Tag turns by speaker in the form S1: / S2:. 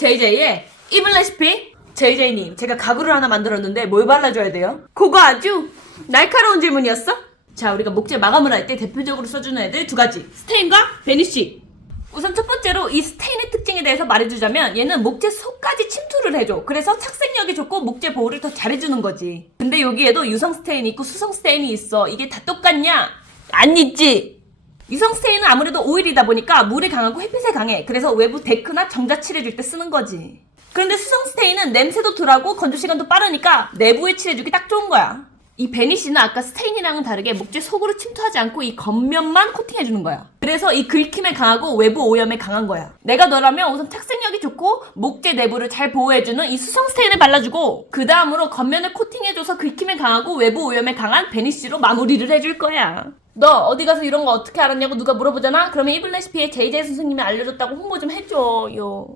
S1: JJ의 이블 레시피 JJ님 제가 가구를 하나 만들었는데 뭘 발라줘야 돼요? 그거 아주 날카로운 질문이었어? 자 우리가 목재 마감을 할 때 대표적으로 써주는 애들 두 가지 스테인과 베니쉬 우선 첫 번째로 이 스테인의 특징에 대해서 말해주자면 얘는 목재 속까지 침투를 해줘 그래서 착색력이 좋고 목재 보호를 더 잘해주는 거지 근데 여기에도 유성 스테인이 있고 수성 스테인이 있어 이게 다 똑같냐? 안 있지 유성 스테인은 아무래도 오일이다 보니까 물에 강하고 햇빛에 강해. 그래서 외부 데크나 정자 칠해줄 때 쓰는 거지. 그런데 수성 스테인은 냄새도 덜하고 건조 시간도 빠르니까 내부에 칠해주기 딱 좋은 거야. 이 베니쉬는 아까 스테인이랑은 다르게 목재 속으로 침투하지 않고 이 겉면만 코팅해주는 거야. 그래서 이 긁힘에 강하고 외부 오염에 강한 거야. 내가 너라면 우선 착색력이 좋고 목재 내부를 잘 보호해주는 이 수성 스테인을 발라주고 그 다음으로 겉면을 코팅해줘서 긁힘에 강하고 외부 오염에 강한 베니쉬로 마무리를 해줄 거야. 너 어디 가서 이런 거 어떻게 알았냐고 누가 물어보잖아? 그러면 이블 레시피에 JJ 선생님이 알려줬다고 홍보 좀 해줘요.